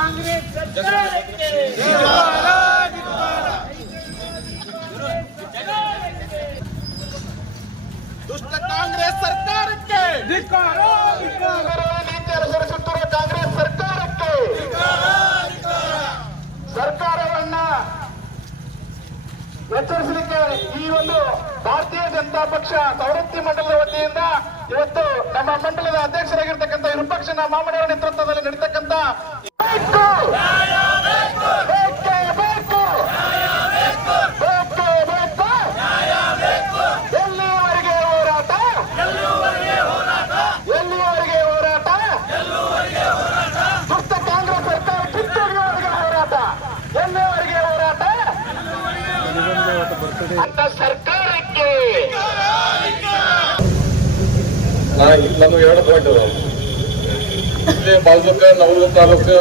ಕಾಂಗ್ರೆಸ್ ಸರ್ಕಾರಕ್ಕೆ ದುಷ್ಟ ಕಾಂಗ್ರೆಸ್ ಸರ್ಕಾರಕ್ಕೆ ಅನುಸರಿಸುತ್ತಿರುವ ಕಾಂಗ್ರೆಸ್ ಸರ್ಕಾರಕ್ಕೆ ಸರ್ಕಾರವನ್ನ ಎಚ್ಚರಿಸಲಿಕ್ಕೆ ಈ ಒಂದು ಭಾರತೀಯ ಜನತಾ ಪಕ್ಷ ಸವದತ್ತಿ ಮಂಡಲದ ವತಿಯಿಂದ ಇವತ್ತು ನಮ್ಮ ಮಂಡಲದ ಅಧ್ಯಕ್ಷರಾಗಿರ್ತಕ್ಕಂಥ ವಿಪಕ್ಷನ ಮಾಮಡಿಯವರ ನೇತೃತ್ವದಲ್ಲಿ ನಡೀತಕ್ಕಂಥ ಎಲ್ಲಿಯವರೆಗೆ ಹೋರಾಟ ದುಷ್ಟ ಕಾಂಗ್ರೆಸ್ ಸರ್ಕಾರ ಕಿತ್ತೊಗೆಯವರೆಗೆ ಹೋರಾಟ ಎಲ್ಲಿಯವರೆಗೆ ಹೋರಾಟ ಅಂತ ಸರ್ಕಾರಕ್ಕೆ ನಾನು ಎರಡು ಪಾಯಿಂಟ್ ಇಲ್ಲೇ ಬಾಲ್ಕ ನವಲ ತಾಲೂಕು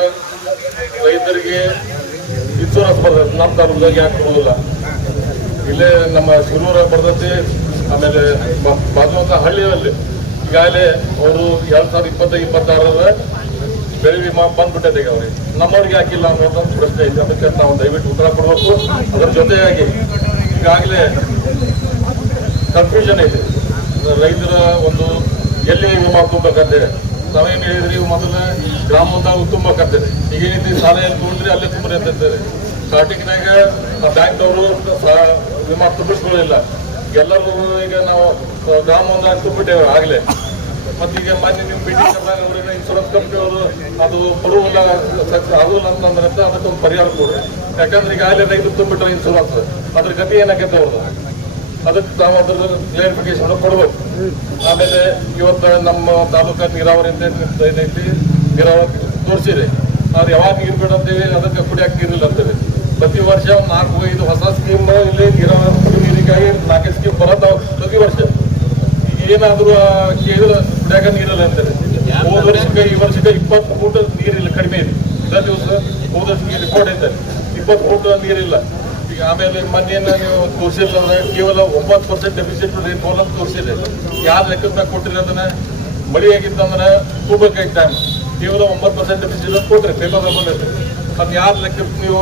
ರೈತರಿಗೆ ಇನ್ಶೂರೆನ್ಸ್ ಬರ್ತದೆ. ನಮ್ಮ ತಾಲೂಕದಾಗ ಯಾಕೆ ಕೊಡೋದಿಲ್ಲ? ಇಲ್ಲೇ ನಮ್ಮ ಶಿರೂರ ಬರ್ತೈತಿ. ಆಮೇಲೆ ಬಾಜುವಂತ ಹಳ್ಳಿಯಲ್ಲಿ ಈಗಾಗಲೇ ಅವರು 2025-26 ಬೆಳೆ ವಿಮಾ ಬಂದ್ಬಿಟ್ಟೈತೆ ಅವ್ರಿಗೆ. ನಮ್ಮವ್ರಿಗೆ ಹಾಕಿಲ್ಲ ಅನ್ನೋದು ಪ್ರಶ್ನೆ ಐತೆ. ಅದಕ್ಕೆ ನಾವು ದಯವಿಟ್ಟು ಉತ್ತರ ಕೊಡಬೇಕು. ಅದರ ಜೊತೆಯಾಗಿ ಈಗಾಗಲೇ ಕನ್ಫ್ಯೂಷನ್ ಐತೆ. ರೈತರ ಒಂದು ಎಲ್ಲಿ ವಿಮಾ ತುಂಬಬೇಕಂತೇಳಿ ನಾವೇನು ಹೇಳಿದ್ರಿ, ಮೊದಲ ಗ್ರಾಮದಾಗ ತುಂಬಬೇಕಂತೇಳಿ. ಈಗ ಏನೈತಿ, ಸಾಲ ಎಲ್ಲಿ ತೊಗೊಂಡ್ರಿ ಅಲ್ಲೇ ತುಂಬ್ರಿ ಅಂತಂತಾರೆ. ಸ್ಟಾರ್ಟಿಂಗ್ನಾಗ ಬ್ಯಾಂಕ್ದವರು ವಿಮಾ ತುಂಬಿಸ್ಕೊಳ್ಳಿಲ್ಲ. ಎಲ್ಲರೂ ಈಗ ನಾವು ಗ್ರಾಮದಾಗ ತುಂಬಿಟ್ಟೇವೆ ಆಗಲೇ. ಮತ್ತೀಗ ಮೊನ್ನೆ ನೀವು ಮೀಟಿಂಗ್ ಕರೆದಾಗ ಇನ್ಶೂರೆನ್ಸ್ ಕಂಪ್ನಿಯವರು ಅದು ಬರುವುದಿಲ್ಲ ಆಗೋಲ್ಲ ಅಂತಂದ್ರೆ ಅದಕ್ಕೊಂದು ಪರಿಹಾರ ಕೊಡ್ರಿ. ಯಾಕಂದ್ರೆ ಈಗಾಗಲೇ ರೈತರು ತುಂಬಿಟ್ರೆ ಇನ್ಶೂರೆನ್ಸ್ ಅದ್ರ ಗತಿ ಏನಾಗೈತೆ ಅವ್ರದ್ದು, ಅದಕ್ಕೆ ನಾವು ಅದ್ರ ಕ್ಲಿಯರಿಫಿಕೇಶನ್ ಕೊಡ್ಬೇಕು. ಆಮೇಲೆ ಇವತ್ತು ನಮ್ಮ ತಾಲೂಕಾ ನೀರಾವರಿ ಅಂತ ಏನೈತಿ, ನೀರಾವರಿ ತೋರಿಸಿರಿ. ಅವ್ರು ಯಾವಾಗ ನೀರು ಬಿಡಂತೀವಿ ಅದಕ್ಕೆ ಕುಡಿಯಕ್ಕೆ ನೀರಿಲ್ಲ ಅಂತೀವಿ. ಪ್ರತಿ ವರ್ಷ 4-5 ಹೊಸ ಸ್ಕೀಮ್ ಇಲ್ಲಿ ನೀರಾವರಿ ನೀರಿಗಾಗಿ 4 ಸ್ಕೀಮ್ ಬರೋದು ಪ್ರತಿ ವರ್ಷ. ಈಗ ಏನಾದರೂ ಕೇಳಿದ್ರೆ ಕುಡಿಯಾಕ ನೀರಿಲ್ಲ ಅಂತಾರೆ. ಹೋದ ವರ್ಷಕ್ಕೆ ಈ ವರ್ಷಕ್ಕೆ 20 ಫೂಟ್ ನೀರಿಲ್ಲ, ಕಡಿಮೆ ಇದೆ. ಇದೇ ದಿವಸ ಹೋದ ವರ್ಷಕ್ಕೆ ರಿಪೋರ್ಟ್ ಐತೆ 20 ಫೂಟ್ ನೀರಿಲ್ಲ. ಈಗ ಆಮೇಲೆ ಮೊನ್ನೆಯನ್ನು ನೀವು ತೋರಿಸಿಲ್ಲ ಅಂದ್ರೆ ಕೇವಲ 9% ಡೆಫಿಸಿಟ್ ರೇನ್ಫಾಲ್ ಅಂತ ತೋರಿಸಿದೆ. ಯಾರು ಲೆಕ್ಕದ ಮ್ಯಾಗ ಕೊಟ್ಟಿರಿ ಅದನ್ನ ಮಳೆ ಆಗಿತ್ತಂದ್ರೆ ತುಂಬಬೇಕಾಗಿ ಟೈಮ್ ಕೇವಲ 9% ಡೆಫಿಸಿಟ್ ಅಂತ ಕೊಟ್ರಿ, ಪೇಪರ್ ಬಂದೈತೆ. ಅದು ಯಾರು ಲೆಕ್ಕಕ್ಕೆ ನೀವು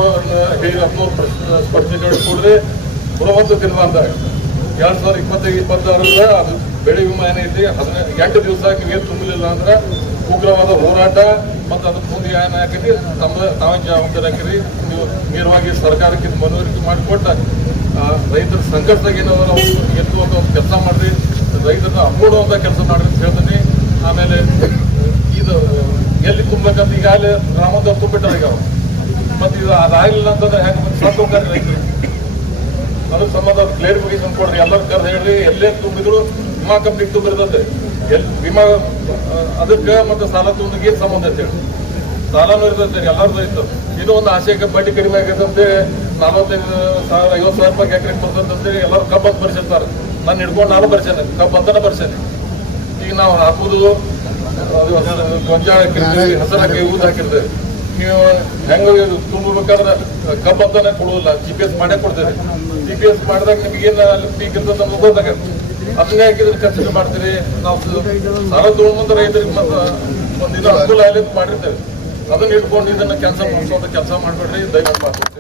ಹೇಳಿ 19% ಸ್ಪಷ್ಟೀಕರಣ ಕೊಡ್ರಿ. ಬರುವಂತ ದಿನ ಅಂದಾಗ 2025-26 ಅದು ಬೆಳೆ ವಿಮಾ ಏನೈತಿ 8 ದಿವಸ ನೀವೇನು ತುಂಬಲಿಲ್ಲ ಅಂದ್ರೆ ಉಗ್ರವಾದ ಹೋರಾಟ ಮತ್ತು ಅದಕ್ಕೆ ಮುಂದೆ ಏನು ಹಾಕಿರಿ ತಾವೇ ಜವಾಬ್ದಾರಿ ಹಾಕಿರಿ. ನೀವು ನೇರವಾಗಿ ಸರ್ಕಾರಕ್ಕೆ ಮನವರಿಕೆ ಮಾಡಿಕೊಟ್ಟ ರೈತರ ಸಂಕಷ್ಟದಾಗ ಏನಾದ್ರು ನಾವು ಎತ್ತುವಂಥ ಒಂದು ಕೆಲಸ ಮಾಡಿರಿ, ರೈತರನ್ನ ಅಮ್ಮೋಡುವಂಥ ಕೆಲಸ ಮಾಡಿರಿ ಅಂತ ಹೇಳ್ತೀನಿ. ಆಮೇಲೆ ಇದು ಎಲ್ಲಿ ತುಂಬಬೇಕಂತ ಈಗಾಗಲೇ ಗ್ರಾಮದವ್ರು ತುಂಬಿಟ್ಟಾರೆ. ಈಗ ಮತ್ತು ಇದು ಅದಾಗಲಿಲ್ಲ ಅಂತಂದ್ರೆ ಹೆಂಗೆ ಮತ್ತೆ ಸತ್ತು ಹೋಗ್ತಾರೆ ರೈತರು. ಅದಕ್ಕೆ ಸಂಬಂಧ ಕ್ಲಿಯರಿಫಿಕೇಶನ್ ಕೊಡ್ರಿ. ಎಲ್ಲರೂ ಕರೆದು ಹೇಳ್ರಿ, ಎಲ್ಲೇ ತುಂಬಿದ್ರು ವಿಮಾ ಕಂಪ್ನಿಗೆ ತುಂಬಿರ್ತದೆ. ವಿಮಾ ಅದಕ್ಕೆ ಮತ್ತು ಸಾಲ ತುಂಬಿಗೆ ಏನು ಸಂಬಂಧ ಅಂತ ಹೇಳಿ ಸಾಲನೂ ಇರ್ತೈತೆ ಎಲ್ಲರದ್ದು ಇತ್ತು. ಇನ್ನೂ ಒಂದು ಆಶಯಕ್ಕೆ ಬಡ್ಡಿ ಕಡಿಮೆ ಆಗೈತೆ ಅಂತೇಳಿ 45,000 50,000 ರೂಪಾಯಿ ಎಕರೆಗೆ ಬರ್ತದೆ ಅಂತೇಳಿ ಎಲ್ಲರೂ ಕಬ್ಬು ಅಂತ ಬರ್ಸಿರ್ತಾರೆ. ನಾನು ಹಿಡ್ಕೊಂಡು ನಾನು ಬರ್ಸೇನೆ, ಕಬ್ಬು ಅಂತಾನೆ ಬರ್ಸೇನೆ. ಈಗ ನಾವು ಹಾಕೋದು ಗೊಂಜಾಳ ಹಾಕಿರ್ತೀವಿ, ಹಸರು ಹಾಕಿ ಊದ್ ಹಾಕಿರ್ತೇವೆ. ನೀವು ಹೆಂಗೆ ತುಂಬಬೇಕಾದ್ರೆ ಕಬ್ಬು ಅಂತಾನೆ ಕೊಡೋದಿಲ್ಲ, GPS ಮಾಡೇ ಕೊಡ್ತೇವೆ. GPS ಮಾಡಿದಾಗ ನಿಮಗೇನು ಅಲ್ಲಿ ಪೀಕ್ ಇರ್ತದೆ ನಮ್ಗೆ ಗೊತ್ತಾಗತ್ತೆ. ಅದನ್ನೇ ಹಾಕಿದ್ರೆ ಕನ್ಸಿಡರ್ ಮಾಡ್ತೀರಿ. ನಾವು ಸಾಲ ತೊಗೊಂಡ್ಬಂದು ರೈತರಿಗೆ ಮತ್ತು ಒಂದಿನ ಅನುಕೂಲ ಆಗಲಿ ಮಾಡಿರ್ತೇವೆ. ಅದನ್ನ ಇಟ್ಕೊಂಡು ಇದನ್ನು ಕೆಲಸ ಮಾಡಿಸೋದು ಕೆಲಸ ಮಾಡಬೇಡ್ರಿ ದಯವಿಟ್ಟು.